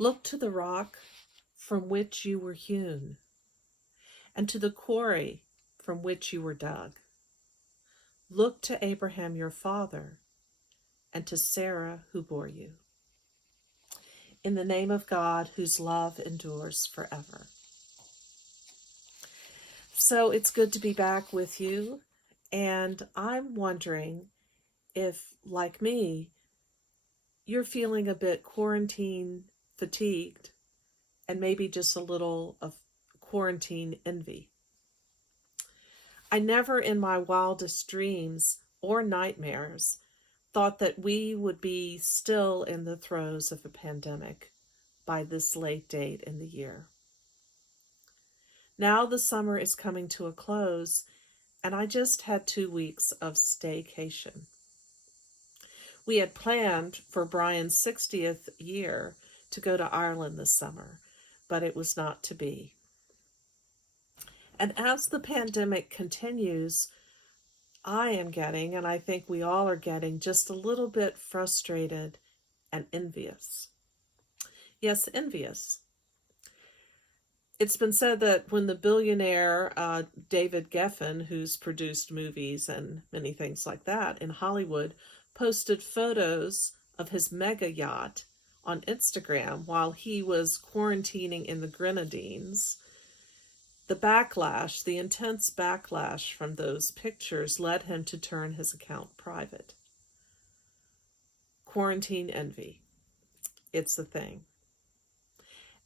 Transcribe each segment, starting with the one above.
Look to the rock from which you were hewn, and to the quarry from which you were dug. Look to Abraham your father, and to Sarah who bore you. In the name of God, whose love endures forever. So it's good to be back with you, and I'm wondering if, like me, you're feeling a bit quarantine fatigued and maybe just a little of quarantine envy. I never in my wildest dreams or nightmares thought that we would be still in the throes of a pandemic by this late date in the year. Now the summer is coming to a close, and I just had 2 weeks of staycation. We had planned for Brian's 60th year to go to Ireland this summer, but it was not to be. And as the pandemic continues, I am getting, and I think we all are getting, just a little bit frustrated and envious. Yes, envious. It's been said that when the billionaire David Geffen, who's produced movies and many things like that in Hollywood, posted photos of his mega yacht on Instagram while he was quarantining in the Grenadines, the intense backlash from those pictures led him to turn his account private. Quarantine envy. It's a thing.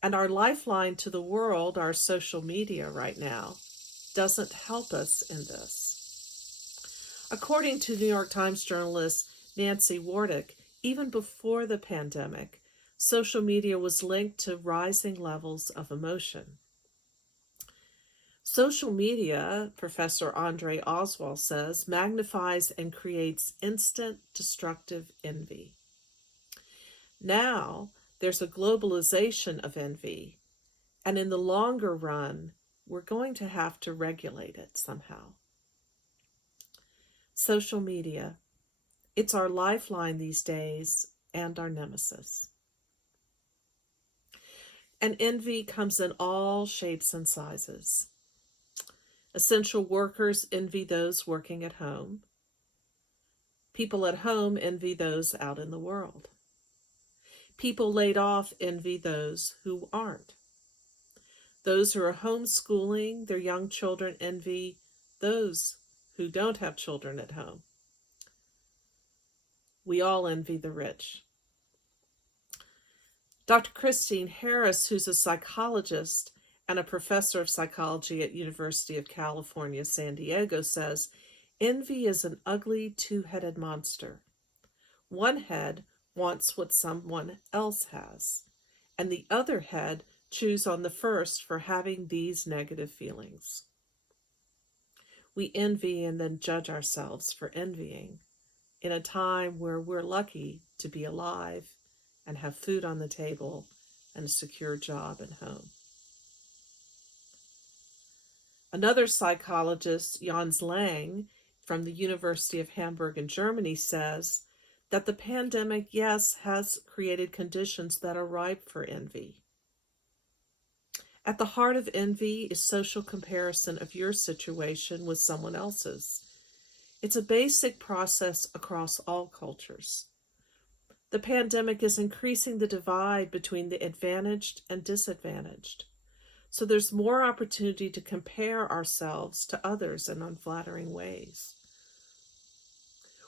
And our lifeline to the world, our social media right now, doesn't help us in this. According to New York Times journalist Nancy Wardick, even before the pandemic, social media was linked to rising levels of emotion. Social media, Professor Andre Oswald says, magnifies and creates instant destructive envy. Now, there's a globalization of envy, and in the longer run, we're going to have to regulate it somehow. Social media, it's our lifeline these days and our nemesis. And envy comes in all shapes and sizes. Essential workers envy those working at home. People at home envy those out in the world. People laid off envy those who aren't. Those who are homeschooling their young children envy those who don't have children at home. We all envy the rich. Dr. Christine Harris, who's a psychologist and a professor of psychology at University of California, San Diego, says, envy is an ugly two-headed monster. One head wants what someone else has, and the other head chews on the first for having these negative feelings. We envy and then judge ourselves for envying in a time where we're lucky to be alive and have food on the table and a secure job and home. Another psychologist, Jens Lang, from the University of Hamburg in Germany, says that the pandemic, yes, has created conditions that are ripe for envy. At the heart of envy is social comparison of your situation with someone else's. It's a basic process across all cultures. The pandemic is increasing the divide between the advantaged and disadvantaged. So there's more opportunity to compare ourselves to others in unflattering ways.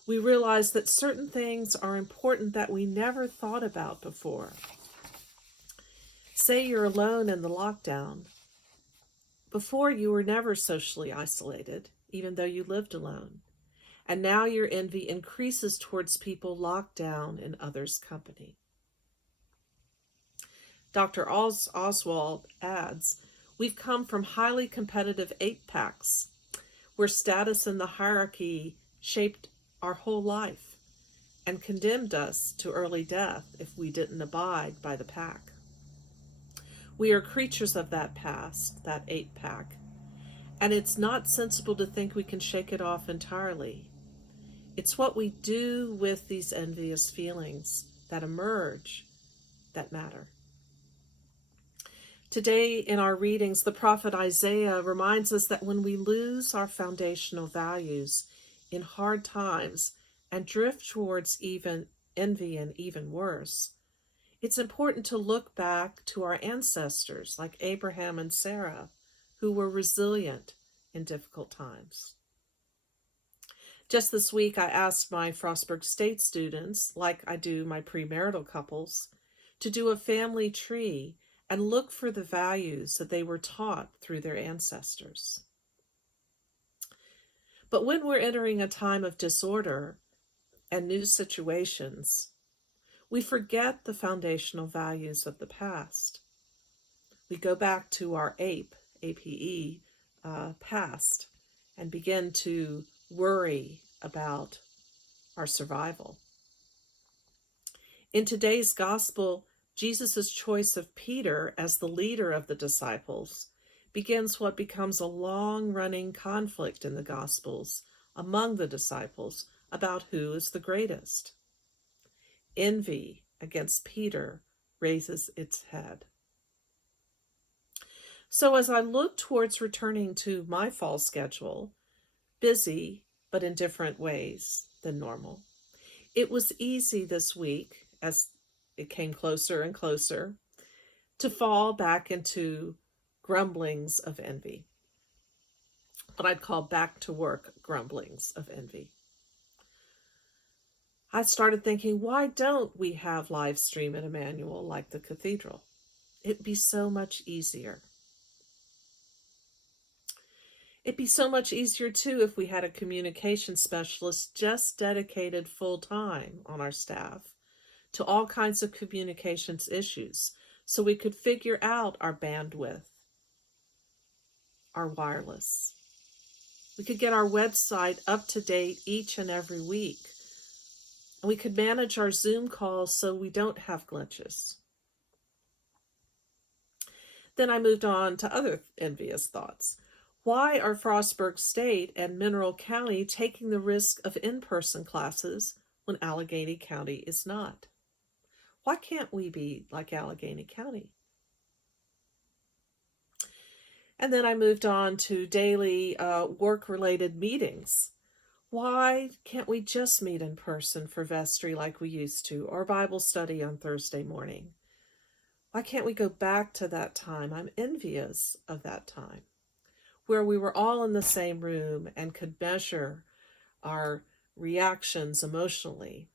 We realize that certain things are important that we never thought about before. Say you're alone in the lockdown. Before, you were never socially isolated, even though you lived alone. And now your envy increases towards people locked down in others' company. Dr. Oswald adds, we've come from highly competitive 8-packs, where status in the hierarchy shaped our whole life and condemned us to early death if we didn't abide by the pack. We are creatures of that past, that 8-pack, and it's not sensible to think we can shake it off entirely. It's what we do with these envious feelings that emerge that matter. Today in our readings, the prophet Isaiah reminds us that when we lose our foundational values in hard times and drift towards even envy and even worse, it's important to look back to our ancestors like Abraham and Sarah, who were resilient in difficult times. Just this week, I asked my Frostburg State students, like I do my premarital couples, to do a family tree and look for the values that they were taught through their ancestors. But when we're entering a time of disorder and new situations, we forget the foundational values of the past. We go back to our APE, past, and begin to worry about our survival. In today's gospel, Jesus' choice of Peter as the leader of the disciples begins what becomes a long-running conflict in the Gospels among the disciples about who is the greatest. Envy against Peter raises its head. So as I look towards returning to my fall schedule, busy but in different ways than normal, it was easy this week, as it came closer and closer, to fall back into grumblings of envy. What I'd call back to work grumblings of envy. I started thinking, why don't we have live stream at Emmanuel like the cathedral? It'd be so much easier. It'd be so much easier, too, if we had a communication specialist just dedicated full-time on our staff to all kinds of communications issues, so we could figure out our bandwidth, our wireless. We could get our website up to date each and every week. And we could manage our Zoom calls so we don't have glitches. Then I moved on to other envious thoughts. Why are Frostburg State and Mineral County taking the risk of in-person classes when Allegheny County is not? Why can't we be like Allegheny County? And then I moved on to daily work-related meetings. Why can't we just meet in person for vestry like we used to, or Bible study on Thursday morning? Why can't we go back to that time? I'm envious of that time, where we were all in the same room and could measure our reactions emotionally.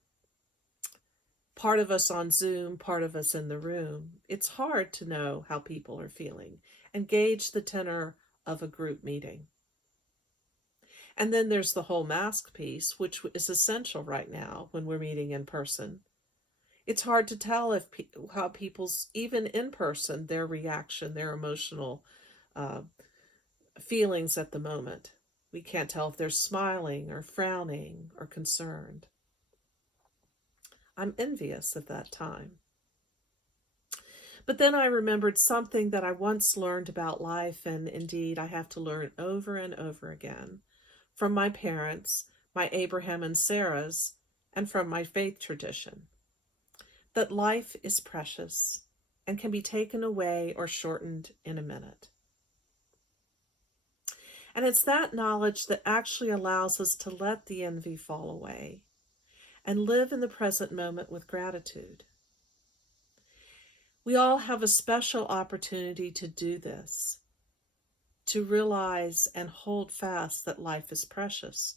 Part of us on Zoom, part of us in the room. It's hard to know how people are feeling and gauge the tenor of a group meeting. And then there's the whole mask piece, which is essential right now when we're meeting in person. It's hard to tell how people's, even in person, their reaction, their emotional feelings at the moment. We can't tell if they're smiling or frowning or concerned. I'm envious of that time. But then I remembered something that I once learned about life, and indeed I have to learn over and over again, from my parents, my Abraham and Sarah's, and from my faith tradition, that life is precious and can be taken away or shortened in a minute. And it's that knowledge that actually allows us to let the envy fall away and live in the present moment with gratitude. We all have a special opportunity to do this, to realize and hold fast that life is precious.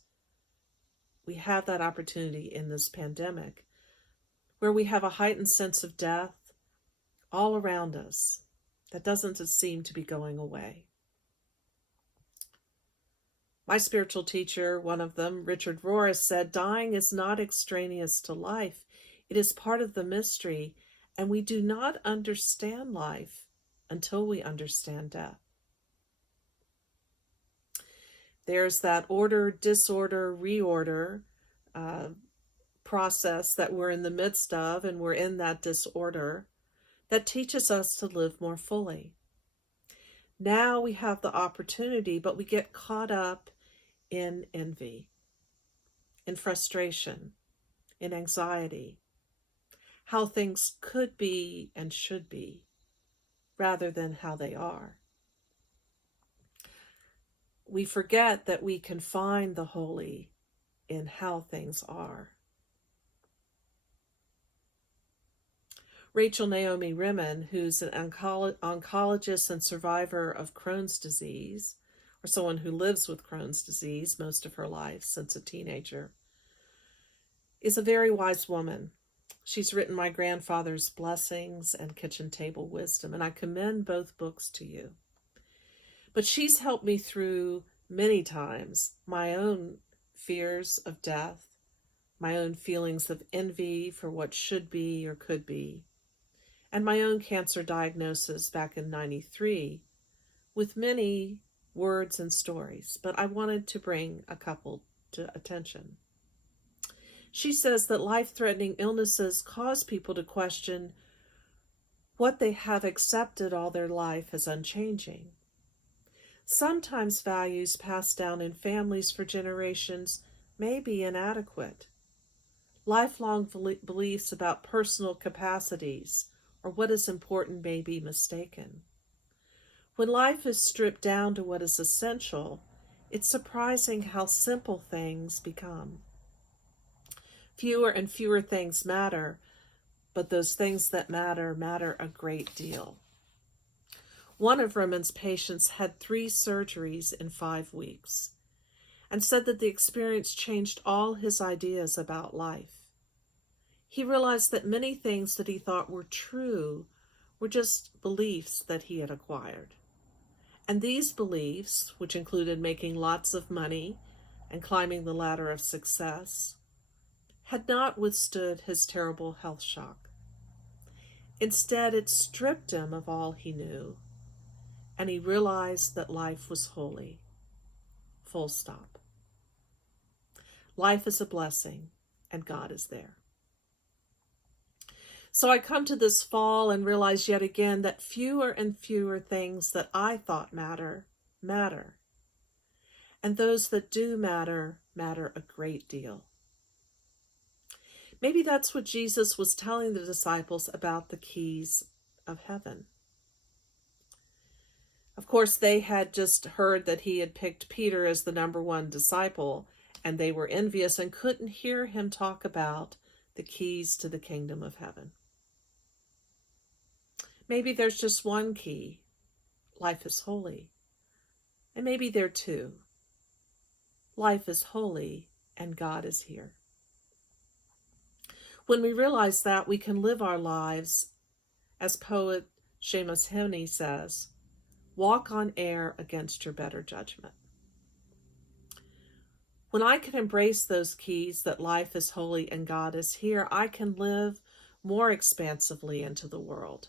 We have that opportunity in this pandemic, where we have a heightened sense of death all around us that doesn't seem to be going away. My spiritual teacher, one of them, Richard Rohr, said, dying is not extraneous to life. It is part of the mystery, and we do not understand life until we understand death. There's that order, disorder, reorder process that we're in the midst of, and we're in that disorder that teaches us to live more fully. Now we have the opportunity, but we get caught up in envy, in frustration, in anxiety, how things could be and should be. rather than how they are. We forget that we can find the holy in how things are. Rachel Naomi Remen, who's an oncologist and survivor of Crohn's disease, or someone who lives with Crohn's disease most of her life since a teenager, is a very wise woman. She's written My Grandfather's Blessings and Kitchen Table Wisdom, and I commend both books to you. But she's helped me through many times my own fears of death, my own feelings of envy for what should be or could be, and my own cancer diagnosis back in '93 with many words and stories, but I wanted to bring a couple to attention. She says that life-threatening illnesses cause people to question what they have accepted all their life as unchanging. Sometimes values passed down in families for generations may be inadequate. Lifelong beliefs about personal capacities or what is important may be mistaken. When life is stripped down to what is essential, it's surprising how simple things become. Fewer and fewer things matter, but those things that matter a great deal. One of Remen's patients had 3 surgeries in 5 weeks and said that the experience changed all his ideas about life. He realized that many things that he thought were true were just beliefs that he had acquired. And these beliefs, which included making lots of money and climbing the ladder of success, had not withstood his terrible health shock. Instead, it stripped him of all he knew, and he realized that life was holy. Full stop. Life is a blessing, and God is there. So I come to this fall and realize yet again that fewer and fewer things that I thought matter. And those that do matter a great deal. Maybe that's what Jesus was telling the disciples about the keys of heaven. Of course, they had just heard that he had picked Peter as the number 1 disciple, and they were envious and couldn't hear him talk about the keys to the kingdom of heaven. Maybe there's just one key. Life is holy. And maybe there are 2. Life is holy and God is here. When we realize that, we can live our lives, as poet Seamus Heaney says, walk on air against your better judgment. When I can embrace those keys that life is holy and God is here, I can live more expansively into the world.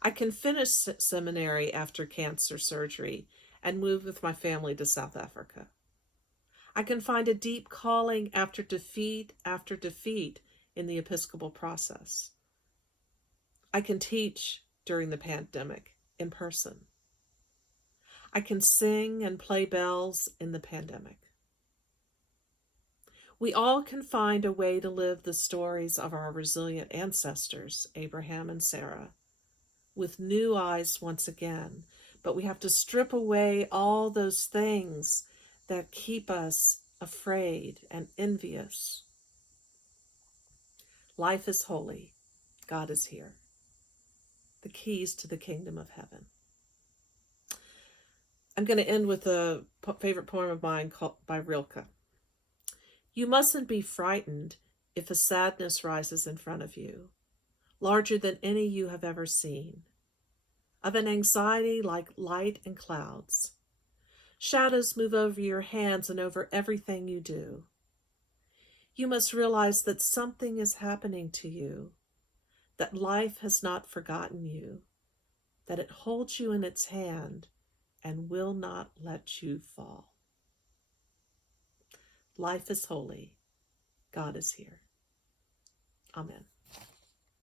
I can finish seminary after cancer surgery and move with my family to South Africa. I can find a deep calling after defeat in the Episcopal process. I can teach during the pandemic in person. I can sing and play bells in the pandemic. We all can find a way to live the stories of our resilient ancestors, Abraham and Sarah, with new eyes once again. But we have to strip away all those things that keep us afraid and envious. Life is holy. God is here. The keys to the kingdom of heaven. I'm going to end with a favorite poem of mine by Rilke. You mustn't be frightened if a sadness rises in front of you, larger than any you have ever seen, of an anxiety like light and clouds. Shadows move over your hands and over everything you do. You must realize that something is happening to you, that life has not forgotten you, that it holds you in its hand and will not let you fall. Life is holy. God is here. Amen.